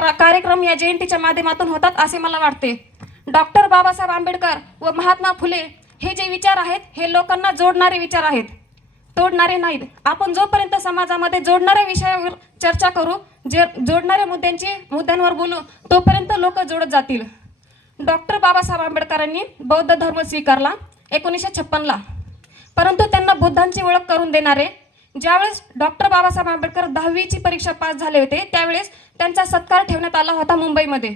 कार्यक्रम या जयंतीच्या माध्यमातून होतात असे मला वाटते. डॉक्टर बाबासाहेब आंबेडकर व महात्मा फुले हे जे विचार आहेत हे लोकांना जोडणारे विचार आहेत. तोडणारे नाहीत. आपण जोपर्यंत समाजामध्ये जोडणाऱ्या विषयावर चर्चा करू जे जोडणाऱ्या मुद्द्यांची मुद्द्यांवर बोलू तोपर्यंत लोक जोडत जातील. डॉक्टर बाबासाहेब आंबेडकरांनी बौद्ध धर्म स्वीकारला एकोणीसशे छप्पनला. परंतु त्यांना बुद्धांची ओळख करून देणारे ज्यावेळेस डॉक्टर बाबासाहेब आंबेडकर दहावीची परीक्षा पास झाले होते त्यावेळेस त्यांचा सत्कार ठेवण्यात आला होता मुंबईमध्ये.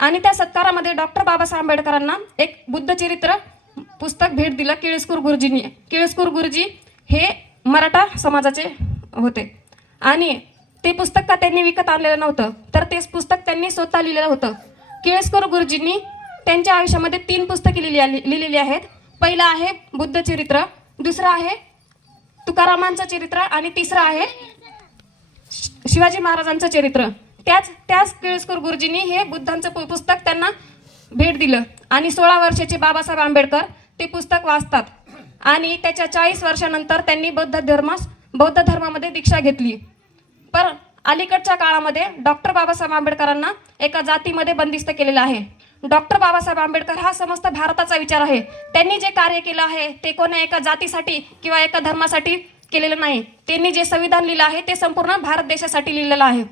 आणि त्या सत्कारामध्ये डॉक्टर बाबासाहेब आंबेडकरांना एक बुद्धचरित्र पुस्तक भेट दिलं केळसकूर गुरुजींनी. केळसकूर गुरुजी हे मराठा समाजाचे होते. आणि ते पुस्तक का त्यांनी विकत आणलेलं नव्हतं तर तेच पुस्तक त्यांनी स्वतः लिहिलेलं होतं. केळसकर गुरुजींनी त्यांच्या आयुष्यामध्ये तीन पुस्तके लिहिली लिहिलेली आहेत. पहिलं आहे बुद्धचरित्र दुसरं आहे तुकारामांचं चरित्र आणि तिसरं आहे शिवाजी महाराजांचं चरित्र. त्याच त्याच केळसकर गुरुजींनी हे बुद्धांचं पु- पुस्तक त्यांना भेट दिलं. आणि सोळा वर्षाचे बाबासाहेब आंबेडकर ते पुस्तक वाचतात. आणि त्याच्या चाळीस वर्षानंतर त्यांनी बौद्ध धर्मास बौद्ध धर्मामध्ये दीक्षा घेतली. पर अलीकडच्या काळामध्ये डॉक्टर बाबासाहेब आंबेडकरांना एका जातीमध्ये बंदिस्त केलेलं आहे. डॉक्टर बाबासाहेब आंबेडकर हा समस्त भारताचा विचार आहे. त्यांनी जे कार्य केलं आहे ते कोणा एका जातीसाठी किंवा एका धर्मासाठी केलेलं नाही. त्यांनी जे संविधान लिहिलं आहे ते संपूर्ण भारत देशासाठी लिहिलेलं आहे.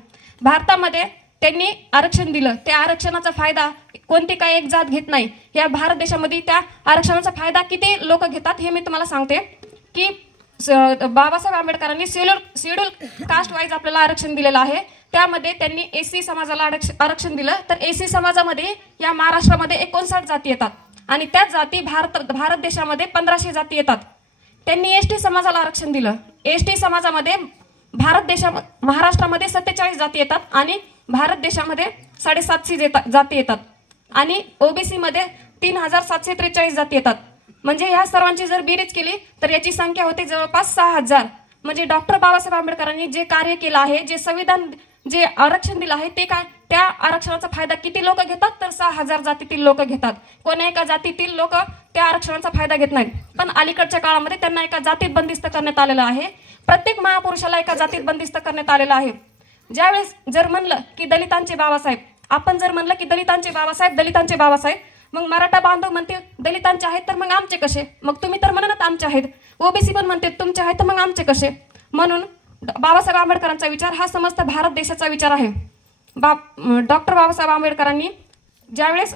भारतामध्ये त्यांनी आरक्षण दिलं. त्या आरक्षणाचा फायदा कोणती काही एक जात घेत नाही. या भारत देशामध्ये त्या आरक्षणाचा फायदा किती लोक घेतात हे मी तुम्हाला सांगते की स- बाबासाहेब आंबेडकरांनी शेड्यूल शेड्यूल कास्ट वाईज आपल्याला आरक्षण दिलेलं आहे. त्यामध्ये त्यांनी एस सी समाजाला आरक्ष- आरक्षण दिलं. तर एस सी समाजामध्ये या महाराष्ट्रामध्ये एकोणसाठ जाती येतात. आणि त्याच जाती भारत भारत देशामध्ये पंधराशे जाती येतात. त्यांनी एस टी समाजाला आरक्षण दिलं. एस टी समाजामध्ये भारत देशा महाराष्ट्रामध्ये सत्तेचाळीस जाती येतात आणि भारत देशामध्ये साडेसातशे येतात जाती येतात. आणि ओबीसीमध्ये तीन हजार सातशे त्रेचाळीस जाती येतात. म्हणजे ह्या सर्वांची जर बेरीज केली तर याची संख्या होते जवळपास सहा हजार. म्हणजे डॉक्टर बाबासाहेब आंबेडकरांनी जे कार्य केलं आहे जे संविधान जे आरक्षण दिलं आहे ते काय? त्या आरक्षणाचा फायदा किती लोक घेतात? तर सहा हजार जातीतील लोक घेतात. कोण्या एका जातीतील लोक त्या आरक्षणाचा फायदा घेत नाहीत. पण अलीकडच्या काळामध्ये त्यांना एका जातीत बंदिस्त करण्यात आलेलं आहे. प्रत्येक महापुरुषाला एका जातीत बंदिस्त करण्यात आलेलं आहे. ज्यावेळेस जर म्हणलं की दलितांचे बाबासाहेब आपण जर म्हणलं की दलितांचे बाबासाहेब दलितांचे बाबासाहेब मग मराठा बांधव म्हणतील दलितांचे आहेत तर मग आमचे कसे? मग तुम्ही तर म्हणत आमचे आहेत. ओबीसी पण म्हणते तुमचे आहेत तर मग आमचे कसे? म्हणून बाबासाहेब आंबेडकरांचा विचार हा समस्त भारत देशाचा विचार आहे. बा डॉक्टर बाबासाहेब आंबेडकरांनी ज्यावेळेस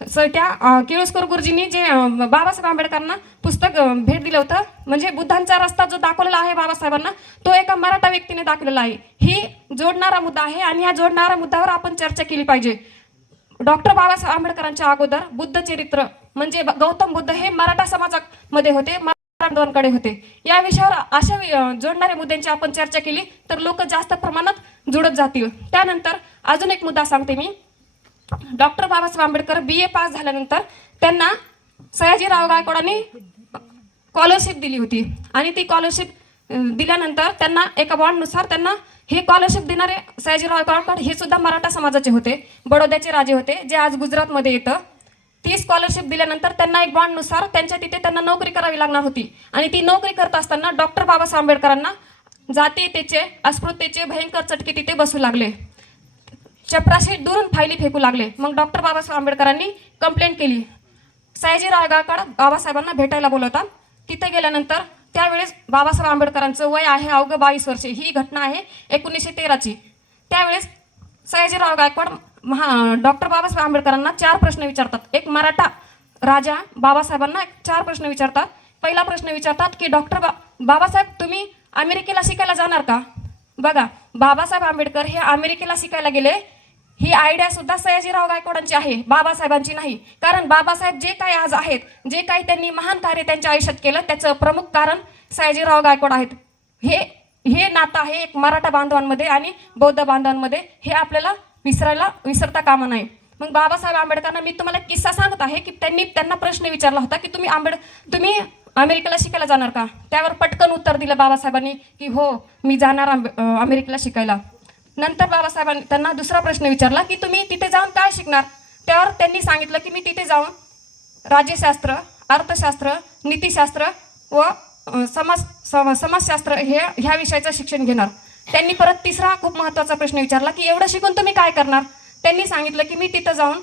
स त्या अ, केळुसकर गुरुजींनी जे बाबासाहेब आंबेडकरांना पुस्तक भेट दिलं होतं म्हणजे बुद्धांचा रस्ता जो दाखवलेला आहे बाबासाहेबांना तो एका मराठा व्यक्तीने दाखवलेला आहे. ही जोडणारा मुद्दा आहे आणि ह्या जोडणाऱ्या मुद्द्यावर आपण चर्चा केली पाहिजे. डॉक्टर बाबासाहेब आंबेडकरांच्या अगोदर बुद्ध चरित्र म्हणजे गौतम बुद्ध हे मराठा समाजामध्ये होते. मराठवाड्यांकडे होते. या विषयावर अशा जोडणाऱ्या मुद्द्यांची आपण चर्चा केली तर लोक जास्त प्रमाणात जुळत जातील. त्यानंतर अजून एक मुद्दा सांगते मी. Doctor Babasaheb Ambedkar B A pass झाल्यानंतर त्यांना सयाजीराव गायकवाडांनी स्कॉलरशिप दिली होती. आणि ती स्कॉलरशिप दिल्यानंतर त्यांना एका बॉन्डनुसार त्यांना हे स्कॉलरशिप देणारे सयाजीराव गायकवाड हे सुद्धा मराठा समाजाचे होते. बडोद्याचे राजे होते जे आज गुजरातमध्ये येतं. ती स्कॉलरशिप दिल्यानंतर त्यांना एक बॉन्डनुसार त्यांच्या तिथे त्यांना नोकरी करावी लागणार होती. आणि ती नोकरी करत असताना डॉक्टर बाबासाहेब आंबेडकरांना जातीयतेचे अस्पृत्येचे भयंकर चटके तिथे बसू लागले. चपराशी दुरून फायली फेकू लागले. मग डॉक्टर बाबासाहेब आंबेडकरांनी कंप्लेंट केली. सयाजीराव गायकवाड बाबासाहेबांना भेटायला बोलवतात. तिथे गेल्यानंतर त्यावेळेस बाबासाहेब आंबेडकरांचं वय आहे अवघं बावीस वर्षे. ही घटना आहे एकोणीसशे तेराची. त्यावेळेस सयाजीराव गायकवाड महा डॉक्टर बाबासाहेब आंबेडकरांना चार प्रश्न विचारतात. एक मराठा राजा बाबासाहेबांना एक चार प्रश्न विचारतात. पहिला प्रश्न विचारतात की डॉक्टर बा बाबासाहेब तुम्ही अमेरिकेला शिकायला जाणार का? बघा बाबासाहेब आंबेडकर हे अमेरिकेला शिकायला गेले. ही आयडिया सुद्धा सयाजीराव गायकवाडांची आहे बाबासाहेबांची नाही. कारण बाबासाहेब जे काही आज आहेत जे काही त्यांनी महान कार्य त्यांच्या आयुष्यात केलं त्याचं प्रमुख कारण सयाजीराव गायकवाड आहेत. हे हे नातं आहे एक मराठा बांधवांमध्ये आणि बौद्ध बांधवांमध्ये. हे आपल्याला विसरायला विसरता कामा नाही मग बाबासाहेब आंबेडकरांना मी तुम्हाला एक किस्सा सांगत आहे की त्यांनी त्यांना प्रश्न विचारला होता की तुम्ही आंबेड तुम्ही अमेरिकेला शिकायला जाणार का? त्यावर पटकन उत्तर दिलं बाबासाहेबांनी की हो मी जाणार आंबे- अमेरिकेला शिकायला. नंतर बाबासाहेबांनी त्यांना दुसरा प्रश्न विचारला की तुम्ही तिथे जाऊन काय शिकणार? त्यावर त्यांनी सांगितलं की मी तिथे जाऊन राज्यशास्त्र अर्थशास्त्र नीतीशास्त्र व समाज समाजशास्त्र हे ह्या विषयाचं शिक्षण घेणार. त्यांनी परत तिसरा खूप महत्त्वाचा प्रश्न विचारला की एवढं शिकून तुम्ही काय करणार? त्यांनी सांगितलं की मी तिथं जाऊन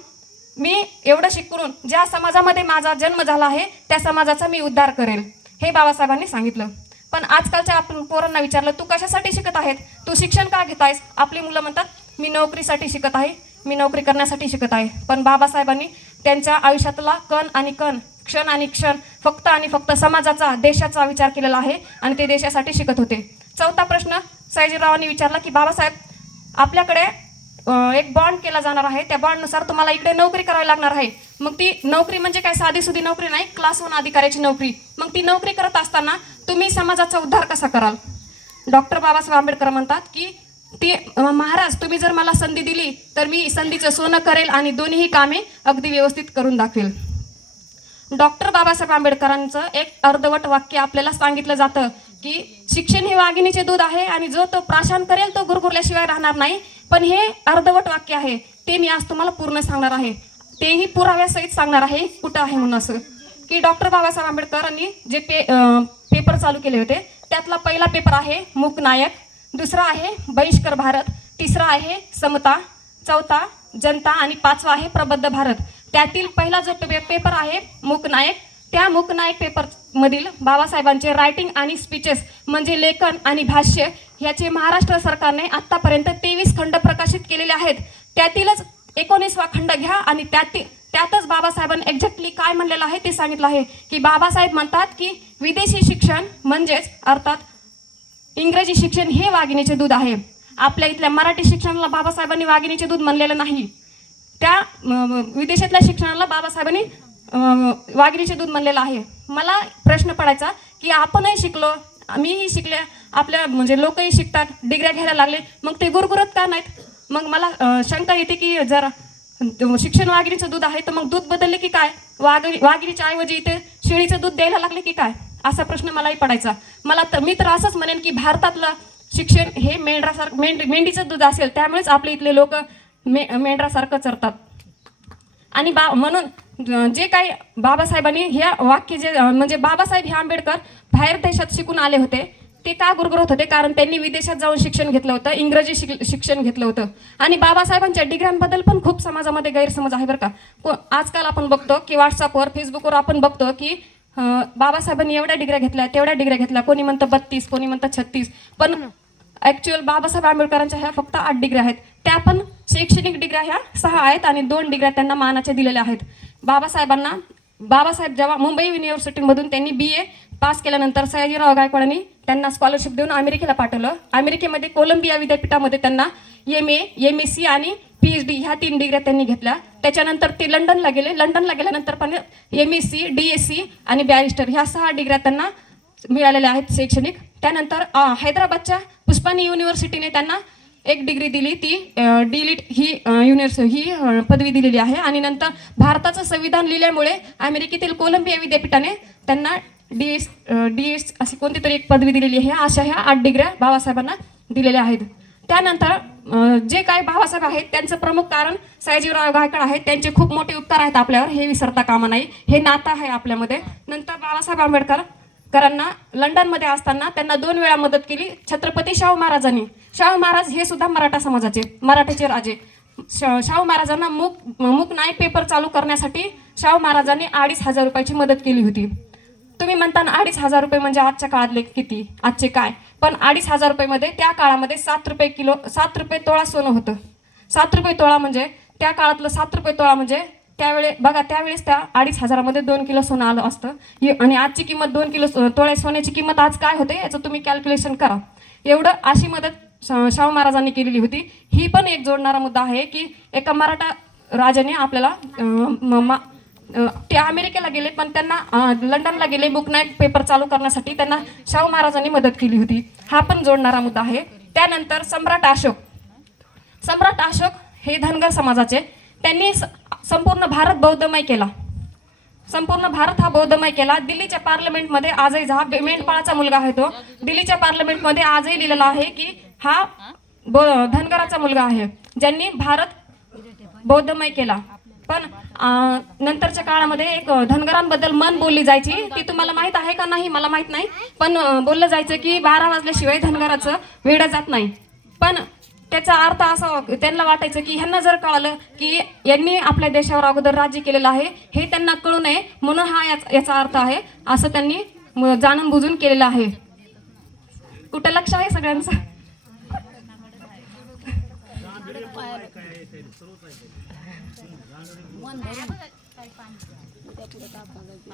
मी एवढं शिकून ज्या समाजामध्ये माझा जन्म झाला आहे त्या समाजाचा मी उद्धार करेल हे बाबासाहेबांनी सांगितलं. पण आजकालच्या आपण पोरांना विचारलं तू कशासाठी शिकत आहेत? तू शिक्षण का घेत आहेस आपली मुलं म्हणतात मी नोकरीसाठी शिकत आहे मी नोकरी करण्यासाठी शिकत आहे. पण बाबासाहेबांनी त्यांच्या आयुष्यातला कण आणि कण क्षण आणि क्षण फक्त आणि फक्त समाजाचा देशाचा विचार केलेला आहे आणि ते देशासाठी शिकत होते. चौथा प्रश्न सयाजीरावांनी विचारला की बाबासाहेब आपल्याकडे एक बॉन्ड केला जाणार आहे. त्या बॉन्डनुसार तुम्हाला इकडे नोकरी करावी लागणार आहे. मग ती नोकरी म्हणजे काय? साधी सुधी नोकरी नाही क्लास वन अधिकाऱ्याची नोकरी. मग ती नोकरी करत असताना तुम्ही समाजाचा उद्धार कसा कराल? डॉक्टर बाबासाहेब आंबेडकर म्हणतात की ती महाराज तुम्ही जर मला संधी दिली तर मी संधीचं सोनं करेल आणि दोन्हीही कामे अगदी व्यवस्थित करून दाखवेल. डॉक्टर बाबासाहेब आंबेडकरांचं एक अर्धवट वाक्य आपल्याला सांगितलं जातं. की शिक्षण हे वाघिणीचे दूध आहे आणि जो तो प्राशन करेल तो गुरगुरल्याशिवाय राहणार नाही. पण हे अर्धवट वाक्य आहे. ते मी आज तुम्हाला पूर्ण सांगणार आहे. तेही पुराव्यासहित सांगणार आहे. कुठं आहे म्हणून असं. की डॉक्टर बाबासाहेब आंबेडकरांनी जे पे पेपर चालू केले होते त्यातला पहिला पेपर आहे मूकनायक दुसरा आहे बहिष्कर भारत. तिसरा आहे समता. चौथा जनता आणि पाचवा आहे प्रबद्ध भारत. त्यातील पहिला जो पेपर आहे मूकनायक त्या मुकनायक पेपरमधील बाबासाहेबांचे रायटिंग आणि स्पीचेस म्हणजे लेखन आणि भाष्य याचे महाराष्ट्र सरकारने आत्तापर्यंत तेवीस खंड प्रकाशित केलेले आहेत. त्यातीलच एकोणीसवा खंड घ्या आणि त्यातील त्यातच बाबासाहेबांनी एक्झॅक्टली काय म्हणलेलं आहे ते सांगितलं आहे. की बाबासाहेब म्हणतात की विदेशी शिक्षण म्हणजेच अर्थात इंग्रजी शिक्षण हे वाघिणीचे दूध आहे. आपल्या इथल्या मराठी शिक्षणाला बाबासाहेबांनी वाघिणीचे दूध म्हणलेलं नाही. त्या विदेशातल्या शिक्षणाला बाबासाहेबांनी वाघिणीचे दूध म्हणलेलं आहे. मला प्रश्न पडायचा की आपणही शिकलो मीही शिकले आपल्या म्हणजे लोकही शिकतात डिग्र्या घ्यायला लागले मग ते गुरगुरत का नाहीत? मग मला शंका येते की जर शिक्षण वाघिणीचं दूध आहे तर मग दूध बदलले की काय? वाघ वाघिणीच्या ऐवजी इथे शेळीचं दूध द्यायला लागले की काय? असा प्रश्न मलाही पडायचा. मला तर मी तर असंच म्हणेन की भारतातलं शिक्षण हे मेंढरासारखं मेंढ मेंढीचं दूध असेल त्यामुळेच आपले इथले लोक मे मेंढरासारखं चरतात. आणि बा म्हणून जे काही बाबासाहेबांनी ह्या वाक्य जे म्हणजे बाबासाहेब हे आंबेडकर बाहेर देशात शिकून आले होते ते का गुरगुरत होते? कारण त्यांनी विदेशात जाऊन शिक्षण घेतलं होतं इंग्रजी शिक शिक्षण घेतलं होतं. आणि बाबासाहेबांच्या डिग्र्यांबद्दल पण खूप समाजामध्ये गैरसमज आहे बरं का. आजकाल आपण बघतो की व्हॉट्सअपवर फेसबुकवर आपण बघतो की बाबासाहेबांनी एवढ्या डिग्र्या घेतल्या तेवढ्या डिग्र्या घेतल्या कोणी म्हणतं बत्तीस कोणी म्हणतं छत्तीस. पण ऍक्च्युअल बाबासाहेब आंबेडकरांच्या ह्या फक्त आठ डिग्र्या आहेत. त्या पण शैक्षणिक डिग्र्या ह्या सहा आहेत आणि दोन डिग्र्या त्यांना मानाच्या दिलेल्या आहेत. बाबासाहेबांना बाबासाहेब जेव्हा मुंबई युनिव्हर्सिटीमधून त्यांनी बी ए पास केल्यानंतर सयाजीराव गायकवाडांनी त्यांना स्कॉलरशिप देऊन अमेरिकेला पाठवलं. अमेरिकेमध्ये कोलंबिया विद्यापीठामध्ये त्यांना M A M S C आणि पी एच डी ह्या तीन डिग्र्या त्यांनी घेतल्या. त्याच्यानंतर ते लंडनला गेले. लंडनला गेल्यानंतर पण M S C D S C आणि बॅरिस्टर ह्या सहा डिग्र्या त्यांना मिळालेल्या आहेत शैक्षणिक. त्यानंतर हैदराबादच्या पुष्पानी युनिव्हर्सिटीने त्यांना एक डिग्री दिली ती डिलीट ही युनिव्हर्स ही पदवी दिलेली आहे. आणि नंतर भारताचं संविधान लिहिल्यामुळे अमेरिकेतील कोलंबिया विद्यापीठाने त्यांना डी एस डी एस अशी कोणती तरी एक पदवी दिलेली आहे. अशा ह्या आठ डिग्र्या बाबासाहेबांना दिलेल्या आहेत. त्यानंतर जे काही बाबासाहेब आहेत त्यांचं प्रमुख कारण सयाजीराव गायकड आहेत. त्यांचे खूप मोठे उपकार आहेत आपल्यावर. हे विसरता कामा नाही. हे नातं आहे आपल्यामध्ये. नंतर बाबासाहेब आंबेडकर करांना लंडनमध्ये असताना त्यांना दोन वेळा मदत केली छत्रपती शाहू महाराजांनी. शाहू महाराज हे सुद्धा मराठा समाजाचे मराठीचे राजे. श- शाहू महाराजांना मूक मूक नाईक पेपर चालू करण्यासाठी शाहू महाराजांनी अडीच हजार रुपयाची मदत केली होती. तुम्ही म्हणता ना अडीच हजार रुपये म्हणजे आजच्या काळातले किती आजचे काय? पण अडीच हजार रुपयेमध्ये त्या काळामध्ये सात रुपये किलो सात रुपये तोळा सोनं होतं. सात रुपये तोळा म्हणजे त्या काळातलं सात रुपये तोळा म्हणजे त्यावेळे बघा त्यावेळेस त्या अडीच हजारामध्ये दोन किलो सोनं आलं असतं. हे- आणि आजची किंमत दोन किलो तोळ्या तोळे सोन्याची किंमत आज काय होते याचं तुम्ही कॅल्क्युलेशन करा. एवढं अशी मदत शाहू महाराजांनी केलेली होती. ही पण एक जोडणारा मुद्दा आहे की एका मराठा राजाने आपल्याला मा- ते अमेरिकेला गेले पण त्यांना लंडनला गेले बुक नाईक पेपर चालू करण्यासाठी त्यांना शाहू महाराजांनी मदत केली होती. हा पण जोडणारा मुद्दा आहे. त्यानंतर सम्राट अशोक. सम्राट अशोक हे धनगर समाजाचे. त्यांनी स- संपूर्ण भारत बौद्धमय केला. संपूर्ण भारत हा बौद्धमय केला. दिल्लीच्या पार्लमेंटमध्ये आजही हा बे- मेंढपाळाचा मुलगा आहे तो. दिल्लीच्या पार्लमेंटमध्ये आजही लिहिलेला आहे की हा बौ- धनगराचा मुलगा आहे ज्यांनी भारत बौद्धमय केला. पण नंतरच्या काळामध्ये एक धनगरांबद्दल मन बोलली जायची. ती तुम्हाला माहीत आहे का नाही? मला माहीत नाही. पण बोललं जायचं की बारा वाजल्याशिवाय धनगराचं वेळ जात नाही. पण त्याचा अर्थ असा त्यांना वाटायचं की ह्यांना जर कळालं की यांनी आपल्या देशावर अगोदर राज्य केलेलं आहे हे त्यांना कळू नये म्हणून हा याच- याचा अर्थ आहे असं त्यांनी जाणून बुजून केलेलं आहे. कुठं लक्ष आहे सगळ्यांचं?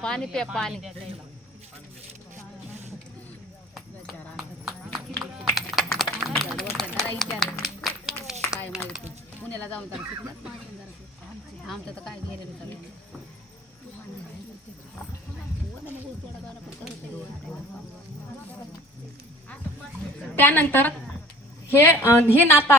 पाणी प्या पाणी काय माहिती आमदार जाऊन शिकलाच आमचं तर काय गेलेलं त्यानंतर हे हे नाता